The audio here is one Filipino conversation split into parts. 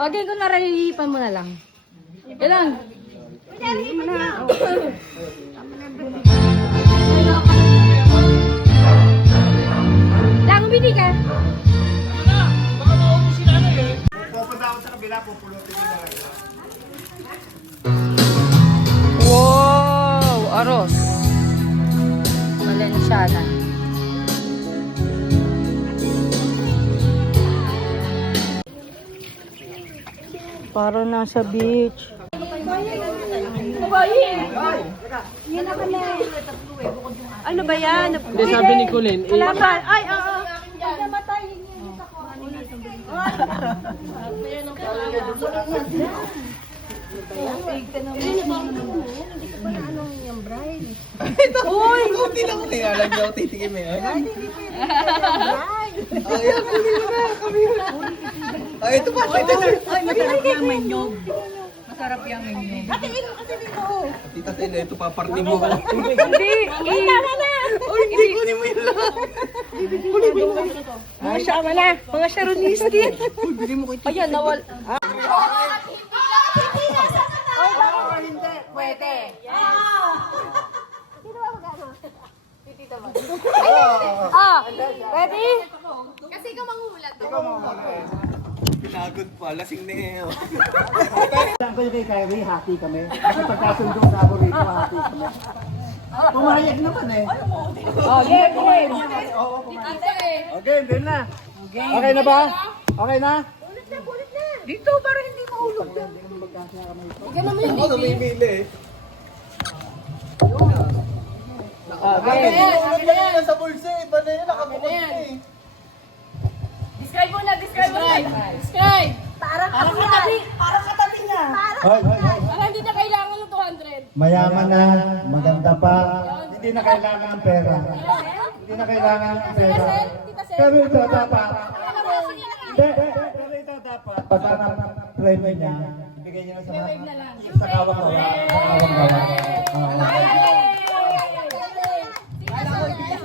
Okay, kung narahilipan mo na lang. Yan lang. Lang, umili ka. Baka maubos si nanay eh. Pupunta ako sa kabila, pupulutin nyo na lang. Wow! Aros. Valenciana. Para nasa beach. Ano ba yan? Hindi, sabi ni Colin, Laban. Ay, oo. Uy! Kunti lang ko alam niyo, titikim eh. Ay, kunin mo na, kami mo. Ay, ito pa, ito na. Ay, masarap yung manyog. Masarap yung manyog. Tita Tela, ito pa, party mo. Hindi! Tama na! Ay, hindi, kunin mo yun lang. Mga syama na. Mga sharoniski. Uy, bili mo kayo. Ayan, nawal. Pwede. Ah! Ready? Pinagod pa, lasing na eh. Saan ko kay Kyrie, hati kami. Kasi pagkasundo na ako rito, hati kami. Pumayag naman eh. Oh, game, game. Okay, din na. Okay na ba? Okay na? Dito, para hindi mahulog. Ako namimili eh. Okay. Ano na yan, nasa bulsa eh. Iba na yun, nakabukod eh. Describe mo na, describe mo na. Describe. Parang katabi niya. Hoy, hoy, hoy. Parang hindi na kailangan ng 200. Mayaman na, maganda pa. Hindi na kailangan ng pera. Hindi na kailangan ng pera. Pero ito dapat. Hindi, pero ito dapat. Pagka na-premyo niya, ibigay niya na sa kawang-gawa.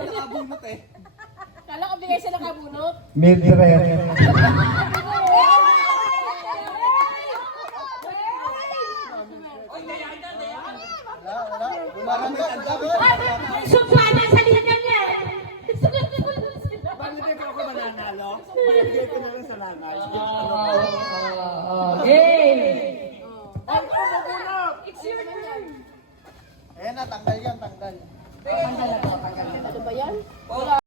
Nakabunot eh. Kala ko bigay siya nakabunot. Mildred. Marami ang dami. Sumsana sa linya niya. Bakit hindi ako mananalo? Ibigay ko na lang sa lanay. Game. It's your turn. Ayan na, tanggal yan, tanggal. Ano ba yan?